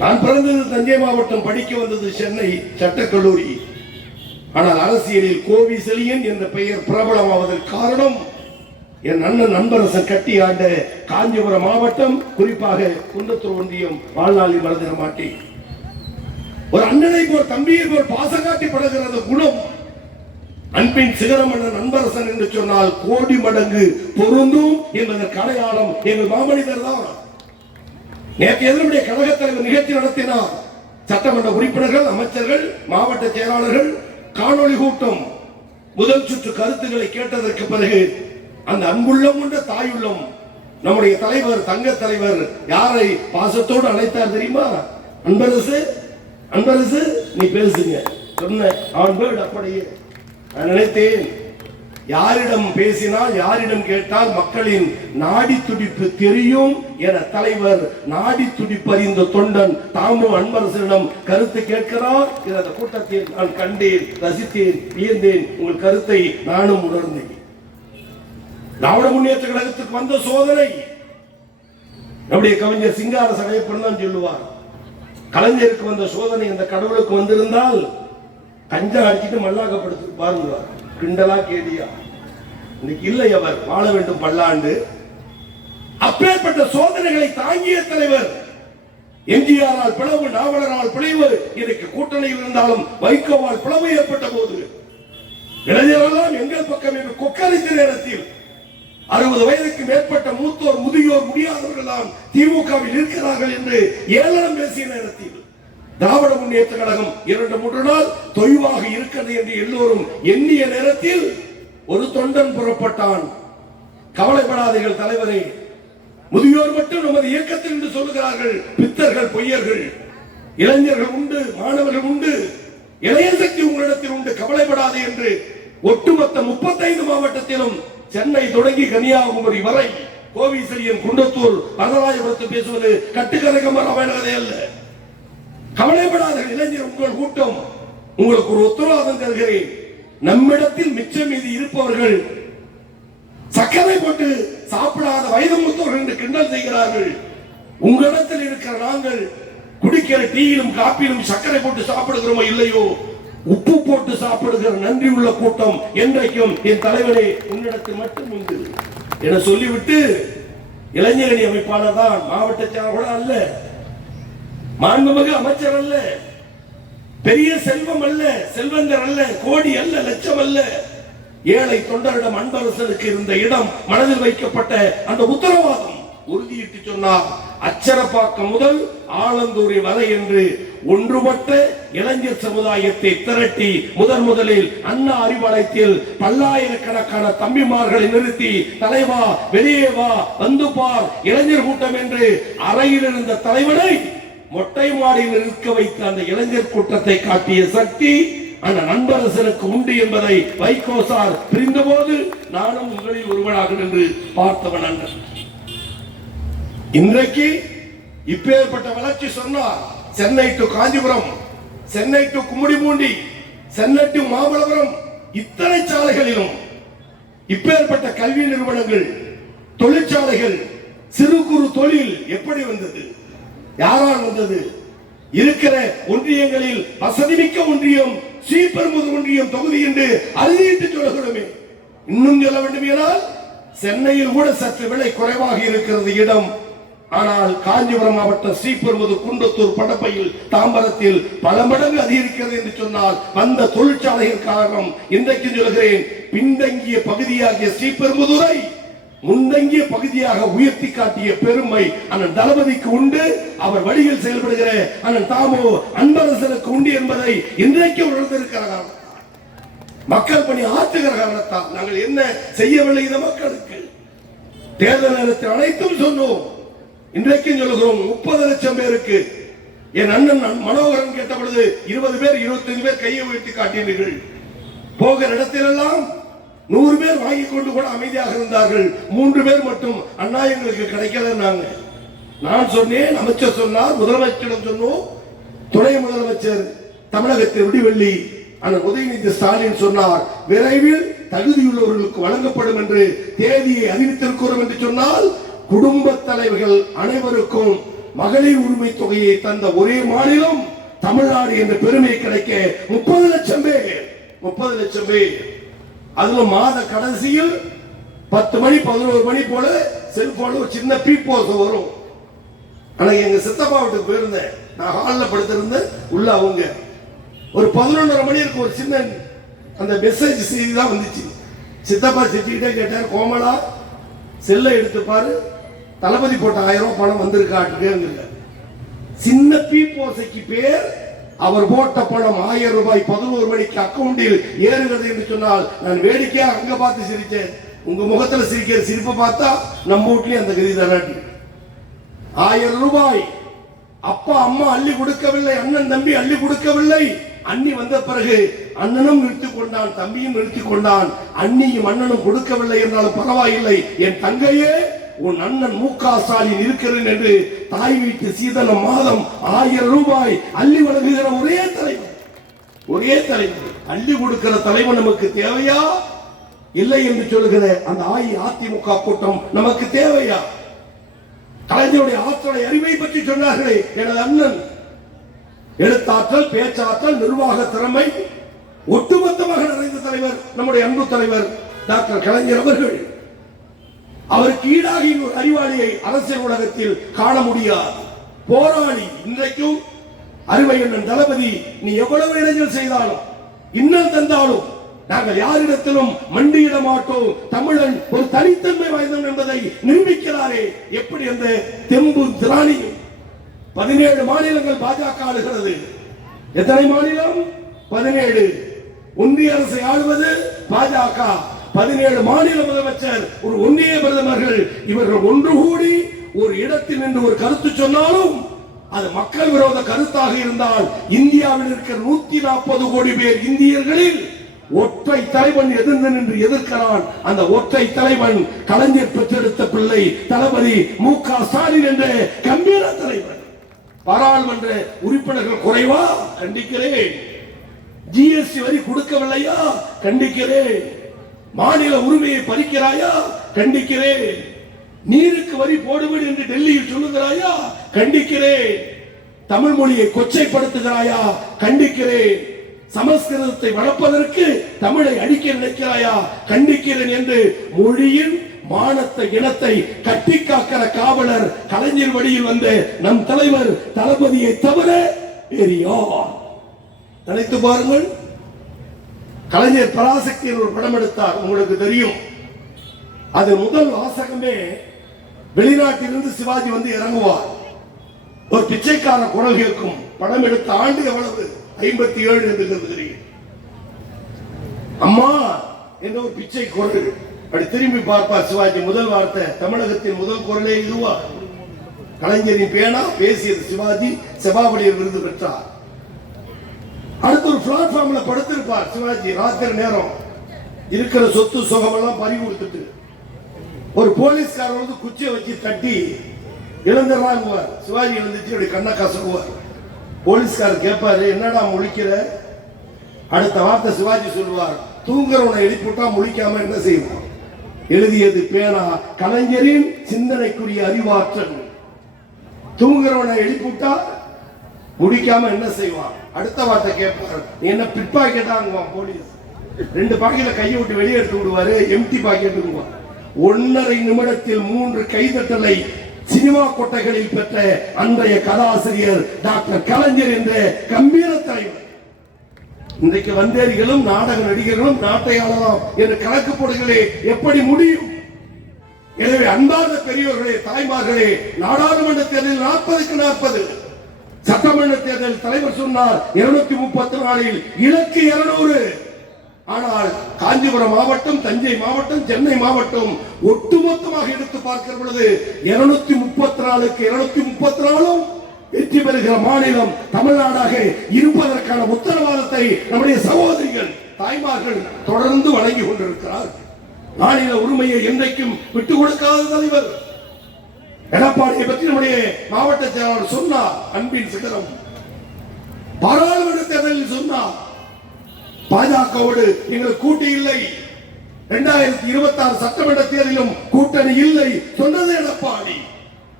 நான் பிறந்தது தஞ்சை மாவட்டம், படிக்க வந்தது சென்னை சட்டக்கல்லூரி. ஆனால் அரசியலில் கோவி செலியன் என்ற பெயர் பிரபலமாவதற்கு காரணம் என் அண்ணன் அன்பரசன் கட்டி ஆண்ட காஞ்சிபுரம் மாவட்டம், குறிப்பாக குன்றத்தூர் ஒன்றியம். வாழ்நாளில் மறந்துட மாட்டேன். ஒரு அண்ணனை போல் தம்பியை போல் பாசம் காட்டி படுகிறது குணம். அன்பின் சிகரம் அண்ணன் அன்பரசன் என்று சொன்னால் கோடி மடங்கு பொருந்தும் என்பதற்கு அடையாளம் எங்கள் மாமனிதர் தான். நேற்று எதிர்ப்புடைய கழக தலைவர் நிகழ்ச்சி நடத்தினார். சட்டமன்ற உறுப்பினர்கள், அமைச்சர்கள், மாவட்ட செயலாளர்கள் காணொலி கூட்டம். முதல் சுற்று கருத்துக்களை கேட்டதற்கு பிறகு அந்த அன்புள்ளம் கொண்ட தாயுள்ளம் நம்முடைய தலைவர், தங்க தலைவர் யாரை பாசத்தோடு அழைத்தார் தெரியுமா? அன்பரசு, அன்பரசு நீ பேசுங்க சொன்ன அப்படியே நான் நினைத்தேன், யாரிடம் பேசினால் யாரிடம் கேட்டால் மக்களின் நாடி துடிப்பு தெரியும் என தலைவர் நாடி துடிப்பு அறிந்த தொண்டன் தாமு அன்பரசனிடம் கருத்து கேட்கிறார். இந்த கூட்டத்தில் நான் கண்டேன், ரசித்தேன், வியந்தேன். உங்கள் கருத்தை நானும் உணர்ந்தேன். திராவிட முன்னேற்ற கழகத்துக்கு வந்த சோதனை நம்முடைய கவிஞர் சிங்கார சடையப்பன் தான் சொல்லுவார், கலைஞருக்கு வந்த சோதனை அந்த கடவுளுக்கு வந்திருந்தால் கஞ்சா அடிச்சுட்டு மல்லாக்கப்படுத்து பாருங்க, கிண்டலா கேடியா. இன்னைக்கு இல்லை, அவர் வாழ வேண்டும் பல்லாண்டு. அப்பேற்பட்ட சோதனைகளை தாங்கிய தலைவர் எம்ஜிஆரால் பிளவு, நாவலரால் பிளவு, இன்னைக்கு கூட்டணியில் இருந்தாலும் வைகோவால் பிளவு ஏற்பட்ட போது இளைஞரெல்லாம் எங்கள் பக்கம் என்று கொக்கரித்த நேரத்தில் 60 வயதுக்கு மேற்பட்ட மூத்தோர், முதியோர், முடியாதவர்கள் தான் திமுகவில் இருக்கிறார்கள் என்று ஏளனம் பேசிய நேரத்தில் திராவிட முன்னேற்ற கழகம் 2-3 நாள் தொய்வாக இருக்கிறது என்று எல்லோரும் எண்ணிய நேரத்தில் ஒரு தொண்டன் புறப்பட்டான். கவலைப்படாதீர்கள் தலைவரே, முதியோர் மட்டும் நமது இயக்கத்தில் என்று சொல்லுகிறார்கள். பித்தர்கள், பொய்யர்கள், இளைஞர்கள் உண்டு, மாணவர்கள் உண்டு, இளைய சக்தி உங்களிடத்தில் உண்டு, கவலைப்படாது என்று ஒட்டுமொத்த 35 மாவட்டத்திலும் சென்னை தொடங்கி கன்னியாகுமரி வரை கோவி செலியன், குன்றத்தூர், வரதராஜபுரத்து பேசுவது கட்டுக்கதைக்கம்பரமானதே அல்ல. கவலைப்படாதீர்கள் இளைஞர், உங்கள் கூட்டம், உங்களுக்கு ஒரு உத்தரவாதம் தருகிறேன். நம்மிடத்தில் மிச்சம் மீதி இருப்பவர்கள் சக்கரை போட்டு சாப்பிடாத வயது மூத்தவர்கள் என்று கிண்டல் செய்கிறார்கள். உங்களிடத்தில் இருக்கிற நாங்கள் குடிக்கிற டீயிலும் காப்பியிலும் சக்கரை போட்டு சாப்பிடுகிறோமோ இல்லையோ, உப்பு போட்டு சாப்பிடுகிற நன்றி உள்ள கூட்டம் என்றைக்கும் என் தலைவரே உன்னிடத்தில் மட்டும் உண்டு என சொல்லிவிட்டு, இளைஞரணி அமைப்பாளர் தான், மாவட்ட செயலாளர் அல்ல, மாண்புமிகு அமைச்சர் அல்ல, பெரிய செல்வம் அல்ல, செல்வந்தர் அல்ல, கோடி அல்ல, லட்சம் அல்ல, ஏழை தொண்டரிடம் அன்பரசனுக்கு இருந்த இடம், மனதில் வைக்கப்பட்ட அந்த உத்தரவாதம் உறுதியிட்டு சொன்னார். அச்சரப்பாக்கம் முதல் ஆலந்தூரி வரை என்று ஒன்றுபட்ட இளைஞர் சமுதாயத்தை திரட்டி முதலில் அண்ணா அறிவாலயத்தில் பல்லாயிரக்கணக்கான தம்பிமார்களை நிறுத்தி, தலைவா வெளியே வா, வந்து பார், இளைஞர் கூட்டம் என்று அறையில் இருந்த தலைவனை மொட்டை மாடியில் இருக்க வைத்த அந்த இளைஞர் கூட்டத்தை காட்டிய சக்தி அந்த அன்பரசனுக்கு உண்டு என்பதை வைகோ சார் பிரிந்தபோது நானும் உங்களில் ஒருவனாக நின்று பார்த்தவன் அண்ணன். இன்றைக்கு இப்பேற்பட்ட வளர்ச்சி சொன்னார். Chennai to Kanchipuram, Chennai to Gummidipoondi, Chennai to Mamallapuram, இத்தனை சாலைகளிலும் இப்பேற்பட்ட கல்வி நிறுவனங்கள், தொழிற்சாலைகள், சிறு குறு தொழில் எப்படி வந்தது? யாரால் வந்தது? இருக்கிற ஒன்றியங்களில் வசதிமிக்க ஒன்றியம் ஸ்ரீபெரும்புதூர் ஒன்றியம் தொகுதி என்று அறுதியிட்டு சொல்கிறோமே. இன்னும் சொல்ல வேண்டுமானால் சென்னையில் கூட சற்று விலை குறைவாக இருக்கிறது இடம். ஆனால் காஞ்சிபுரம் மாவட்டம் ஸ்ரீபெரும்புதூர், குன்றத்தூர், படப்பையில், தாம்பரத்தில் பல மடங்கு அதிகரிக்கிறது என்று சொன்னால் வந்த தொழிற்சாலைகள் காரணம். இன்றைக்கு சொல்கிறேன், பின்தங்கிய பகுதியாகிய ஸ்ரீபெரும்புதூரை முந்தங்கிய பகுதியாக உயர்த்தி காட்டிய பெருமை அண்ணன் தளபதிக்கு உண்டு. அவர் வழியில் செயல்படுகிற அண்ணன் தாமோ அன்பரசனுக்கு உண்டு என்பதை இன்றைக்கு உணர்ந்திருக்கிறார். மக்கள் பணி ஆற்றுகிற காரணத்தால் நாங்கள் என்ன செய்யவில்லை இந்த மக்களுக்கு. தேர்தல் நேரத்தில் அனைத்தும் சொன்னோம், இன்றைக்கும் சொல்லுகிறோம். 30 லட்சம் பேருக்கு என் அண்ணன் மனோகரன் கேட்ட பொழுது 20 பேர் 25 பேர் கையை உயர்த்தி காட்டினீர்கள். போகிற இடத்திலெல்லாம் 100 பேர் வாங்கி கொண்டு கூட அமைதியாக இருந்தார்கள். 3 பேர் மட்டும் அண்ணா எங்களுக்கு கிடைக்கலன்னாங்க. நான் சொன்னேன், அமைச்சர் சொன்னார், முதலமைச்சரிடம் சொன்னோம். துணை முதலமைச்சர் தமிழகத்தில் விடிவெள்ளி அண்ணன் உதயநிதி ஸ்டாலின் சொன்னார், விரைவில் தகுதியுள்ளவர்களுக்கு வழங்கப்படும் என்று தேதியை அறிவித்திருக்கிறோம் என்று சொன்னால், குடும்ப தலைவர்கள் அனைவருக்கும் மகளிர் உரிமை தொகையை தந்த ஒரே மாநிலம் தமிழ்நாடு என்ற பெருமை கிடைக்க 30 லட்சம் பேர் 30 லட்சம் பேர். அதுல மாத கடைசியில் 10 மணி 11 மணி போல செல்போன்ல ஒரு சின்ன பீப்போஸ் வரும். ஆனா எங்க சித்தப்பா வீட்டுக்கு போயிருந்தேன், நான் ஹால்ல படுத்திருந்தேன். உள்ள அவங்க ஒரு 11:30 மணி இருக்கு, ஒரு சின்ன அந்த மெசேஜ் செய்தி தான் வந்துச்சு. சித்தப்பா சிட்டிக்கிட்டே கேட்டார், கோமலா செல்லை எடுத்து பாரு, தளபதி போட்ட 1000 ரூபாய் பணம் வந்திருக்காட்டு. சின்ன பீப்போசைக்கு பேர் அவர் போட்ட பணம் 1000 ரூபாய் 11 மணிக்கு அக்கவுண்டில் ஏறுகிறது என்று சொன்னால் நான் வேடிக்கையா அங்க பார்த்து சிரிச்சேன். உங்க முகத்துல சிரிக்கிற சிரிப்பை பார்த்தா நம்ம வீட்லயும் அந்த கதி தானாட்டி. 1000 ரூபாய் அப்பா அம்மா அள்ளி கொடுக்கவில்லை, அண்ணன் தம்பி அள்ளி கொடுக்கவில்லை. அண்ணி வந்த பிறகு அண்ணனும் நிறுத்திக் கொண்டான், தம்பியும் நிறுத்திக் கொண்டான். அண்ணியும் அண்ணனும் கொடுக்கவில்லை என்றாலும் பரவாயில்லை, என் தங்கையே உன் அண்ணன் மு.க. ஸ்டாலின் இருக்கிறேன் என்று தாய் வீட்டு சீதனம் மாதம் 1000 ரூபாய் அள்ளி வழங்குகிற ஒரே தலைவர், ஒரே தலைவர். அள்ளி கொடுக்கிற தலைவர் நமக்கு தேவையா இல்லை என்று சொல்லுகிற அந்த அதிமுக கூட்டம் நமக்கு தேவையா? கலைஞருடைய ஆற்றலை அறிவை பற்றி சொன்னார்களே, எனது அண்ணன் எழுத்தாற்றல், பேச்சாற்றல், நிர்வாக திறமை ஒட்டுமொத்தமாக நிறைந்த தலைவர் நம்முடைய அன்பு தலைவர் டாக்டர் கலைஞர் அவர்கள். அவருக்கு ஈடாக ஒரு அறிவாளியை அரசியல் உலகத்தில் காண முடியாது. போராளி. இன்றைக்கும் அருமை அண்ணன் தளபதி நீ எவ்வளவு இடைஞ்சல் செய்தாலும் இன்னல் தந்தாலும் நாங்கள் யாரிடத்திலும் மண்டியிட மாட்டோம். தமிழன் ஒரு தனித்தன்மை வாய்ந்தவன் என்பதை நிரூபிக்கிறாரே. எப்படி அந்த தெம்பு திராணியும் 17 மாநிலங்கள் பாஜக ஆளுகிறது. எத்தனை மாநிலம்? 17. ஒன்றிய அரசை ஆளுவது பாஜக. 17 மாநில முதலமைச்சர், ஒரு ஒன்றிய பிரதமர்கள், இவர்கள் ஒன்று கூடி ஒரு இடத்தில் நின்று ஒரு கருத்து சொன்னாலும் அது மக்கள் விரோத கருத்தாக இருந்தால் இந்தியாவில் இருக்கிற 140 கோடி பேர் இந்தியர்களில் ஒற்றை தலைவன் எதிர்ந்து நின்று எதிர்க்கிறான். அந்த ஒற்றை தலைவன் கலைஞர் பெற்றெடுத்த பிள்ளை தளபதி மு.க. ஸ்டாலின் என்ற கம்பீர தலைவர். பாராளுமன்ற உறுப்பினர்கள் குறைவா? கண்டிக்கிறேன். ஜிஎஸ்டி வரி கொடுக்கவில்லையா? கண்டிக்கிறேன். மாநில உரிமையை பறிக்கிறாயா? கண்டிக்கிறேன். நீருக்கு வரி போடுவது என்று டெல்லியில் சொல்லுகிறாயா? கண்டிக்கிறேன். தமிழ் மொழியை கொச்சைப்படுத்துகிறாயா? கண்டிக்கிறேன். சமஸ்கிருதத்தை வளர்ப்பதற்கு தமிழை அடிக்க நினைக்கிறாயா? கண்டிக்கிறேன் என்று மொழியின் மானத்தை இனத்தை கட்டி காக்கிற காவலர் கலைஞர் வழியில் வந்த நம் தலைவர் தளபதியை தவிர வேறு யார்? நினைத்து பாருங்கள். கலைஞர் பராசக்தியில் ஒரு படம் எடுத்தார், உங்களுக்கு தெரியும். அது முதல் வாசகமே வெளிநாட்டிலிருந்து சிவாஜி வந்து இறங்குவார், ஒரு பிச்சைக்கார குரல் கேட்கும். படம் எடுத்த ஆண்டு எவ்வளவு? 57 என்று தெரியும். அம்மா என்ற ஒரு பிச்சை குரல். அப்படி திரும்பி பார்ப்பார் சிவாஜி. முதல் வார்த்தை, தமிழகத்தின் முதல் குரலே இதுவா? கலைஞரின் பேனா பேசியது சிவாஜி. செபாவளியர் விருது பெற்றார். அடுத்து ஒரு பிளாட்ஃபார்ம்ல படுத்திருப்பார் சிவாஜி. ராத்திரி நேரம் இருக்கிற சொத்து சுகமெல்லாம் பறி கொடுத்துட்டு ஒரு போலீஸ்காரர் வந்து குச்சியை வச்சு தட்டி இழந்துடுறாங்குவார். சிவாஜி எழுந்துச்சு அப்படி கண்ணை கசக்குவார். போலீஸ்காரர் கேட்பாரு, என்னடா முழிக்கிற? அடுத்த வார்த்தை சிவாஜி சொல்லுவார், தூங்குறவனை எழுப்பிட்டா முழிக்காம என்ன செய்வான்? எழுதியது பேனா, கலைஞரின் சிந்தனைக்குரிய அறிவாற்றல். தூங்குறவனை எழுப்பிட்டா முடிக்காம என்ன செய்வான்? அடுத்த வார்த்தை கேட்பார், என்ன பிட் பாக்கெட்டாங்க போலீஸ். 2 பாக்கெட்ல கையை விட்டு வெளியே எடுத்து விடுவாரு, எம்டி பாக்கெட். 1.5 நிமிடத்தில் 3 கைதட்டலை சினிமா கொட்டைகளில் பெற்ற அன்றைய கதாசிரியர் டாக்டர் கலைஞர் என்ற கம்பீர தலைவர். இன்றைக்கு வந்தேரிகளும் நாடக நடிகர்களும் நாட்டை ஆளலாம் என்று கணக்கு போடுகளே எப்படி முடியும்? எனவே அன்பார்ந்த பெரியோர்களே, தாய்மார்களே, நாடாளுமன்ற தேர்தலில் 40க்கு 40, சட்டமன்ற தேர்தல் தலைவர் சொன்னார் 234 இலக்கு 200. ஆனால் காஞ்சிபுரம் மாவட்டம், தஞ்சை மாவட்டம், சென்னை மாவட்டம் ஒட்டுமொத்தமாக எடுத்து பார்க்கிற பொழுது 234க்கு 234 வெற்றி பெறுகிற மாநிலம் தமிழ்நாடாக இருப்பதற்கான உத்தரவாதத்தை நம்முடைய சகோதரிகள், தாய்மார்கள் தொடர்ந்து வழங்கி கொண்டிருக்கிறார். மாநில உரிமையை என்றைக்கும் விட்டுக் கொடுக்காத தலைவர் எடப்பாடியை பற்றி நம்முடைய மாவட்ட செயலாளர் சொன்னார். அன்பின் சிகரம். பாராளுமன்ற தேர்தலில் சொன்னார், பாஜகவோடு எங்களுக்கு கூட்டு இல்லை, 2026 சட்டமன்ற தேர்தலிலும் கூட்டணி இல்லை சொன்னது எடப்பாடி.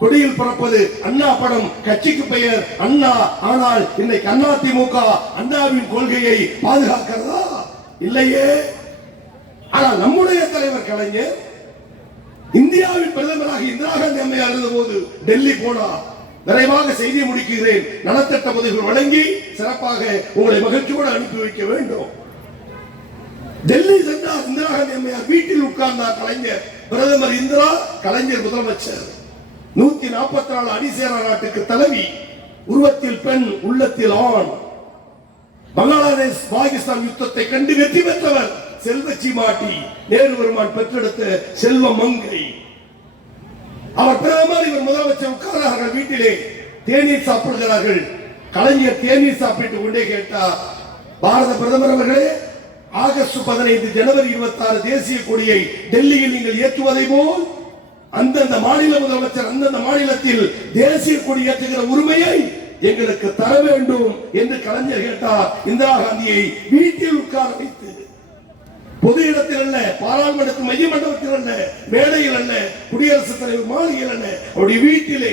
கொடியில் பிறப்பது அண்ணா படம், கட்சிக்கு பெயர் அண்ணா. ஆனால் இன்னைக்கு அதிமுக அண்ணாவின் கொள்கையை பாதுகாக்கிறதா? இல்லையே. ஆனால் நம்முடைய தலைவர் கலைஞர் இந்தியாவின் பிரதமராக இந்திரா காந்தி அம்மையார் இருந்த போது டெல்லி போனார். விரைவாக செய்தியை முடிக்கிறேன். நலத்திட்ட உதவிகள் வழங்கி சிறப்பாக உங்களை மகிழ்ச்சியோடு அனுப்பி வைக்க வேண்டும். டெல்லி சென்றார் இந்திரா காந்தி அம்மையார். வீட்டில் உட்கார்ந்தார் கலைஞர். பிரதமர் இந்திரா, கலைஞர் முதலமைச்சர். 144 அடிசேரா நாட்டுக்கு தலைவி. உருவத்தில் பெண், உள்ளத்தில் ஆண். பங்களாதேஷ் பாகிஸ்தான் யுத்தத்தை கண்டு வெற்றி பெற்றவர் செல்வச்சி மாட்டி, நேரு பெருமான் பெற்றெடுத்த செல்வ மங்கை. அவர் பிரதமர், இவர் முதலமைச்சர். உட்கார்ந்தார்கள் வீட்டிலே, தேநீர் சாப்பிடுகிறார்கள். கலைஞர் தேநீர் சாப்பிட்டு கொண்டே கேட்டார், பாரத பிரதமர் அவர்களே, ஆகஸ்ட் 15 ஜனவரி 26 தேசிய கொடியை டெல்லியில் நீங்கள் ஏற்றுவதை போல் அந்தந்த மாநில முதலமைச்சர் அந்தந்த மாநிலத்தில் தேசிய கொடி ஏற்றுகிற உரிமையை எங்களுக்கு தர வேண்டும் என்று கலைஞர் கேட்டார். இந்திரா காந்தியை வீட்டில் உட்கார வைத்து, பொது இடத்தில் அல்ல, பாராளுமன்ற மைய மண்டபத்தில் அல்ல, மேடையில் அல்ல, குடியரசுத் தலைவர் மாளிகையில் அல்ல, அவருடைய வீட்டிலே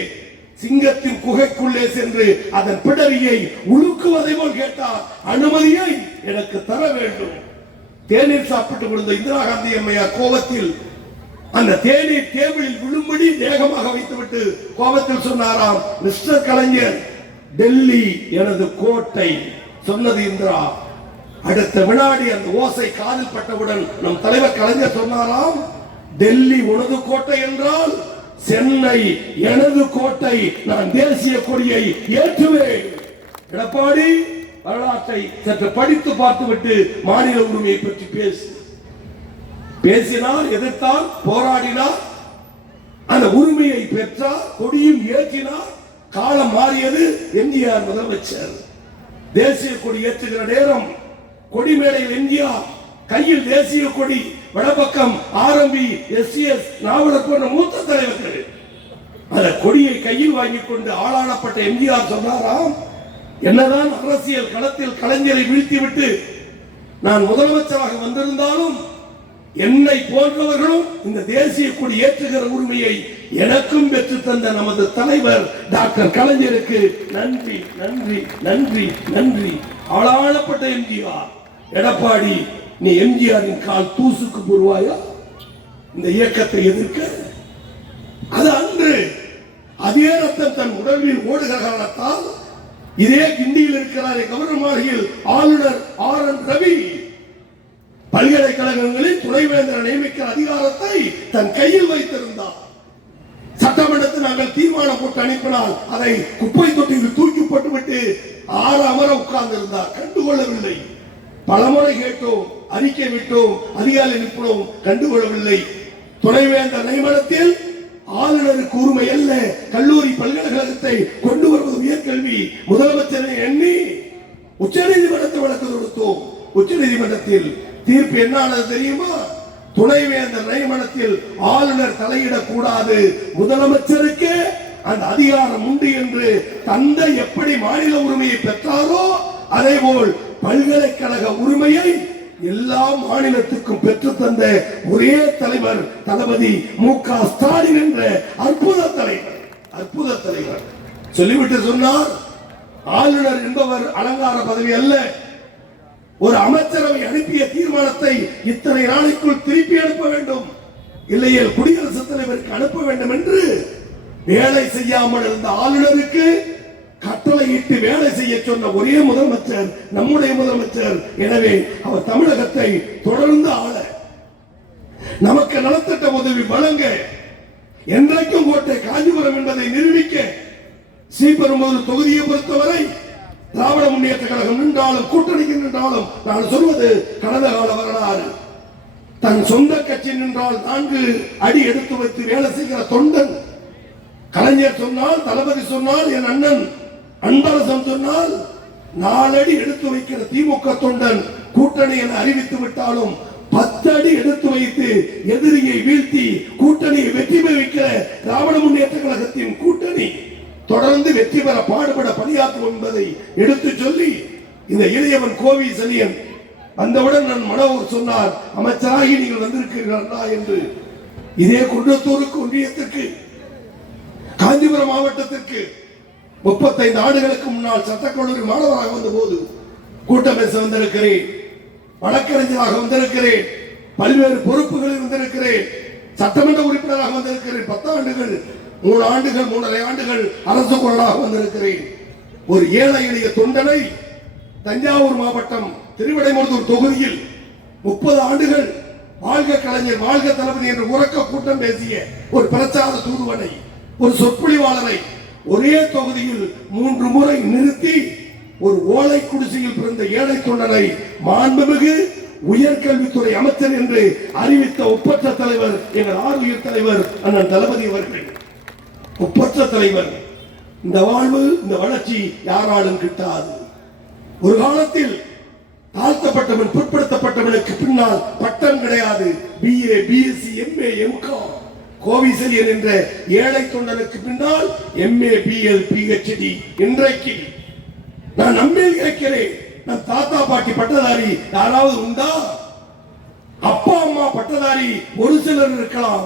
சிங்கத்தின் குகைக்குள்ளே சென்று அதன் பிடரியை உழுக்குவதை போல் கேட்டார். அனுமதியை எனக்கு தர வேண்டும். தேநீர் சாப்பிட்டுக் கொண்ட இந்திரா காந்தி அம்மையார் கோபத்தில் அந்த தேநீர் டேபிளில் விழும்படி வேகமாக வைத்துவிட்டு கோபத்தில் சொன்னாராம், மிஸ்டர் கலைஞர், டெல்லி எனது கோட்டை சொன்னது இந்திரா. அடுத்த வினாடி அந்த ஓசை காதில் பட்டவுடன் நம் தலைவர் கலைஞர் சொன்னாராம், டெல்லி உனது கோட்டை என்றால் சென்னை எனது கோட்டை, நான் தேசிய கொடியை ஏற்றுவேன். எடப்பாடி, வரலாற்றை சற்று படித்து பார்த்துவிட்டு மாநில உரிமையை பற்றி பேசினார், எதிர்த்தார், போராடினார், அந்த உரிமையை பெற்றார், கொடியும் ஏற்றினார். காலம் மாறியது. எம்ஜிஆர் முதலமைச்சர். தேசிய கொடி ஏற்றுகிற நேரம் கொடி மேடையில் எம்ஜிஆர் கையில் தேசிய கொடி, வடபக்கம் ஆர்எம்பி, எஸ்சிஎஸ், நாவலர் போன்ற மூத்த தலைவர்கள் அந்த கொடியை கையில் வாங்கிக் கொண்டு ஆளானப்பட்ட எம்ஜிஆர் சொன்னாராம், என்னதான் அரசியல் களத்தில் கலைஞரை வீழ்த்திவிட்டு நான் முதலமைச்சராக வந்திருந்தாலும் என்னை போன்றவர்களும் இந்த தேசிய கொடி ஏற்றுகிற உரிமையை எனக்கும் பெற்று தந்த நமது தலைவர் டாக்டர் கலைஞருக்கு நன்றி, நன்றி, நன்றி, நன்றி. ஆளானப்பட்ட எம்ஜிஆர். எடப்பாடி, நீ எம்ஜிஆரின் கால் தூசுக்கு போடுவாயா இந்த இயக்கத்தை எதிர்க்க? அது அன்று அதே ரத்தம் தன் உடலில் ஓடுகிற காரணத்தால் இதே கிண்டியில் இருக்கிறாரே கவர்னர் மாளிகையில் ஆளுநர் RN ரவி பல்கலைக்கழகங்களில் துணைவேந்தரை நியமிக்கிற அதிகாரத்தை தன் கையில் வைத்திருந்தார். சட்டமன்றத்தில் நாங்கள் தீர்மானம் போட்டு அனுப்பினால் அதை குப்பை தொட்டியில் தூக்கி போட்டுவிட்டு 6 அமர உட்கார்ந்திருந்தார். கண்டுகொள்ளவில்லை. பலமுறை கேட்டோம், அறிக்கை விட்டோம், அதிகாரி அனுப்பினோம், கண்டுகொள்ளவில்லை. துணைவேந்தர் நியமனத்தில் ஆளுநருக்கு உரிமை அல்ல, கல்லூரி பல்கலைக்கழகத்தை கொண்டு வருவது உயர்கல்வி. முதலமைச்சரை எண்ணி உச்சநீதிமன்றத்தை வழக்கு தொடுத்தோம். உச்சநீதிமன்றத்தில் தீர்ப்பு என்ன ஆனது தெரியுமா? துணைவேந்தர் நியமனத்தில் ஆளுநர் தலையிடக்கூடாது, முதலமைச்சருக்கு அந்த அதிகாரம் உண்டு என்று தந்தை எப்படி மாநில உரிமையை பெற்றாரோ அதே போல் பல்கலைக்கழக உரிமையை எல்லா மாநிலத்துக்கும் பெற்று தந்த ஒரே தலைவர் தளபதி மு.க. ஸ்டாலின் என்ற அற்புத தலைவர். அற்புத தலைவர் சொல்லிவிட்டு சொன்னார், ஆளுநர் என்பவர் அலங்கார பதவி அல்ல. ஒரு அமைச்சரவை அனுப்பிய தீர்மானத்தை இத்தனை நாளைக்குள் திருப்பி அனுப்ப வேண்டும், இல்லையே குடியரசுத் தலைவருக்கு அனுப்ப வேண்டும் என்று வேலை செய்யாமல் இருந்த ஆளுநருக்கு கட்ட கட்டளையிட்டு வேலை செய்ய சொன்ன ஒரே முதலமைச்சர் நம்முடைய முதலமைச்சர். எனவே அவர் தமிழகத்தை தொடர்ந்து ஆள, நமக்கு நலத்திட்ட உதவி வழங்க, என்றைக்கும் கோட்டை காஞ்சிபுரம் என்பதை நிரூபிக்க, ஸ்ரீபெரும்புதூர் தொகுதியை பொறுத்தவரை திராவிட முன்னேற்ற கழகம் நின்றாலும் கூட்டணிக்கு நின்றாலும், நான் சொல்வது கடந்த கால வரலாறு. தன் சொந்த கட்சி நின்றால் 4 அடி எடுத்து வைத்து வேலை செய்கிற தொண்டன். கலைஞர் சொன்னால், தளபதி சொன்னால், என் அண்ணன் அன்பரசன் சொன்னால் 4 அடி எடுத்து வைக்கிற திமுக தொண்டன் கூட்டணி என அறிவித்து விட்டாலும் 10 அடி எடுத்து வைத்து எதிரியை வீழ்த்தி கூட்டணியை வெற்றி பெற வைக்கிற திராவிட முன்னேற்ற கழகத்தின் கூட்டணி தொடர்ந்து வெற்றி பெற பாடுபட பணியாற்றும் என்பதை எடுத்து சொல்லி, இந்த இளையவன் கோவி செலியன் வந்தவுடன் நான் மனோகர் சொன்னார், அமைச்சராகி நீங்கள் வந்திருக்கிறீர்களா என்று. இதே குன்றத்தூருக்கு ஒன்றியத்திற்கு, காஞ்சிபுரம் மாவட்டத்திற்கு 35 ஆண்டுகளுக்கு முன்னால் சட்டக்கல்லூரி மாணவராக வந்த போது கூட்டம் பேச வந்திருக்கிறேன், வழக்கறிஞராக வந்திருக்கிறேன், பல்வேறு பொறுப்புகளில் வந்திருக்கிறேன், சட்டமன்ற உறுப்பினராக வந்திருக்கிறேன், 10 ஆண்டுகள் 3 ஆண்டுகள் 3.5 ஆண்டுகள் அரசு குரலாக வந்திருக்கிறேன். ஒரு ஏழை எளிய தொண்டனை தஞ்சாவூர் மாவட்டம் திருவிடைமருதூர் தொகுதியில் 30 ஆண்டுகள் வாழ்க கலைஞர் வாழ்க தளபதி என்று உறக்க கூட்டம் பேசிய ஒரு பிரச்சார தூதுவனை, ஒரு சொற்பொழிவாளரை ஒரே தொகுதியில் 3 முறை நிறுத்தி ஒரு ஓலை குடிசையில் பிறந்த ஏழை தொண்டனை மாண்புமிகு உயர்கல்வித்துறை அமைச்சர் என்று அறிவித்த ஒப்பற்ற தலைவர் எங்கள் ஆளுயர் தலைவர் அண்ணன் தளபதி அவர்கள். ஒப்பற்ற தலைவர். இந்த வாழ்வு, இந்த வளர்ச்சி யாராலும் கிட்டாது. ஒரு காலத்தில் தாழ்த்தப்பட்டவன் பிற்படுத்தப்பட்டவனுக்கு பின்னால் பட்டம் கிடையாது. BA, BSc, MA, MCom. Kovichezhiyan என்ற ஏழை தொண்டனுக்கு பின்னால் MA, BL, PhD. இன்றைக்கு நான் நம்மேல் கேட்கிறேன், நம் தாத்தா பாட்டி பட்டதாரி யாராவது உண்டா? அப்பா அம்மா பட்டதாரி ஒரு சிலர் இருக்கலாம்.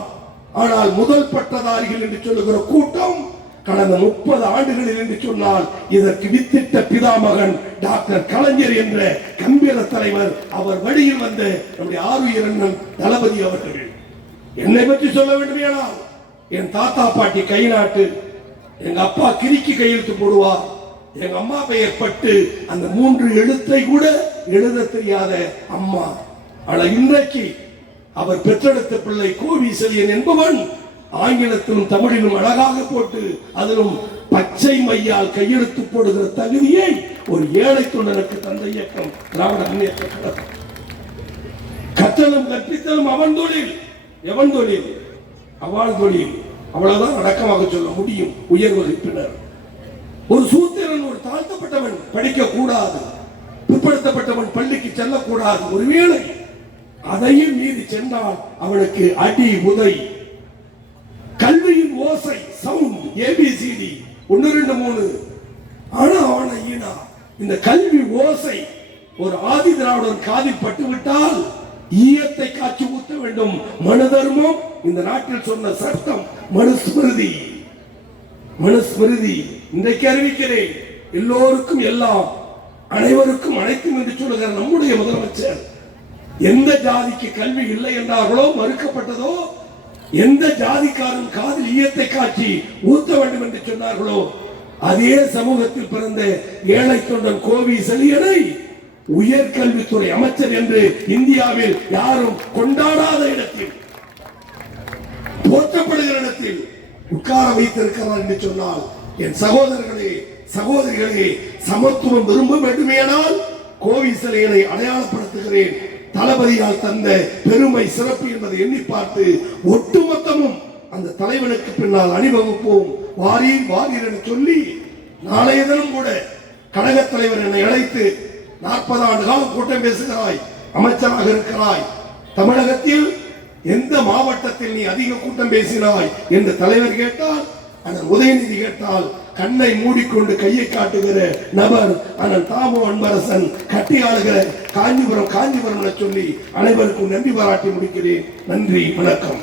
ஆனால் முதல் பட்டதாரிகள் என்று சொல்லுகிற கூட்டம் கடந்த 30 ஆண்டுகளில் என்று சொன்னால் இதற்கு வித்திட்ட பிதாமகன் டாக்டர் கலைஞர் என்ற கம்பீர தலைவர், அவர் வழியில் வந்த நம்முடைய ஆருயிர் அண்ணன் தளபதி அவர்கள். என்னை பற்றி சொல்ல வேண்டுமேனால், என் தாத்தா பாட்டி கை நாட்டு, எங்க அப்பா கிறுக்கி கையெழுத்து போடுவார், எங்க அம்மா பெயர் பட்டு, அந்த 3 எழுத்தை கூட எழுத தெரியாத அம்மா. ஆனால் இன்றைக்கு அவர் பெற்றெடுத்த பிள்ளை கோவி செலியன் என்பவன் ஆங்கிலத்திலும் தமிழிலும் அழகாக போட்டு, அதிலும் பச்சை மையால் கையெழுத்து போடுகிற தகுதியை ஒரு ஏழை தொண்டனுக்கு தந்த இயக்கம் திராவிட முன்னேற்ற கழகம். கற்றலும் கற்பித்தலும் அவன் தொழில், எவன் தொழில்? அவள் தொழில். அவ்வளவுதான் அடக்கமாக சொல்ல முடியும். உயர் வகுப்பினர், ஒரு சூத்திரன், ஒரு தாழ்த்தப்பட்டவன் படிக்க கூடாது, பிற்படுத்தப்பட்டவன் பள்ளிக்கு செல்லக்கூடாது. ஒருவேளை அதையும் மீறி சென்றால் அவனுக்கு அடி உதை. கல்வியின் ஓசை, சவுண்ட், ABCD 1 2 3 ஆனா அவனை ஈனா. இந்த கல்வி ஓசை ஒரு ஆதி திராவிடன் காதில் பட்டுவிட்டால் ஈயத்தை காட்சி ஊத்த வேண்டும். மனு தர்மம் இந்த நாட்டில் சொன்ன சட்டம் மனுஸ்மிருதி. மனுஸ்மிருதி இன்றைக்கு அறிவிக்கிறேன். எல்லோருக்கும் எல்லாம், அனைவருக்கும் அனைத்தும் என்று சொல்லுகிற நம்முடைய முதலமைச்சர் எந்த ஜாதிக்கு கல்வி இல்லை என்றார்களோ, மறுக்கப்பட்டதோ, எந்த ஜாதிக்காரன் காதில் ஈயத்தை காட்சி ஊத்த வேண்டும் என்று சொன்னார்களோ, அதே சமூகத்தில் பிறந்த ஏழை தொண்டன் கோவி செலியனை உயர்கல்வித்துறை அமைச்சர் என்று இந்தியாவில் யாரும் கொண்டாடாத இடத்தில், போற்றப்படுகிற இடத்தில் உட்கார வைத்திருக்கிறார் என்று சொன்னால், என் சகோதரர்களே சகோதரிகளே, சமத்துவம் விரும்ப வேண்டுமேனால் கோவி செலியனை அடையாளப்படுத்துகிறேன். தளபதியால் தந்த பெருமை சிறப்பு என்பதை எண்ணி பார்த்து ஒட்டுமொத்தமும் அந்த தலைவனுக்கு பின்னால் அணிவகுப்போம். வாரீர் வாரீர் என சொல்லி, நாளைய தினம் கூட கழக தலைவர் என்னை அழைத்து 40 ஆண்டு காலம் கூட்டம் பேசுகிறாய், அமைச்சராக இருக்கிறாய், தமிழகத்தில் எந்த மாவட்டத்தில் நீ அதிக கூட்டம் பேசினாய் என்று தலைவர் கேட்டால், அந்த உதயநிதி கேட்டால், கண்ணை மூடிக்கொண்டு கையை காட்டுகிற நபர் அண்ணன் தாமோ அன்பரசன் கட்டி ஆளுகிற காஞ்சிபுரம் என சொல்லி அனைவருக்கும் நன்றி பாராட்டி முடிக்கிறேன். நன்றி, வணக்கம்.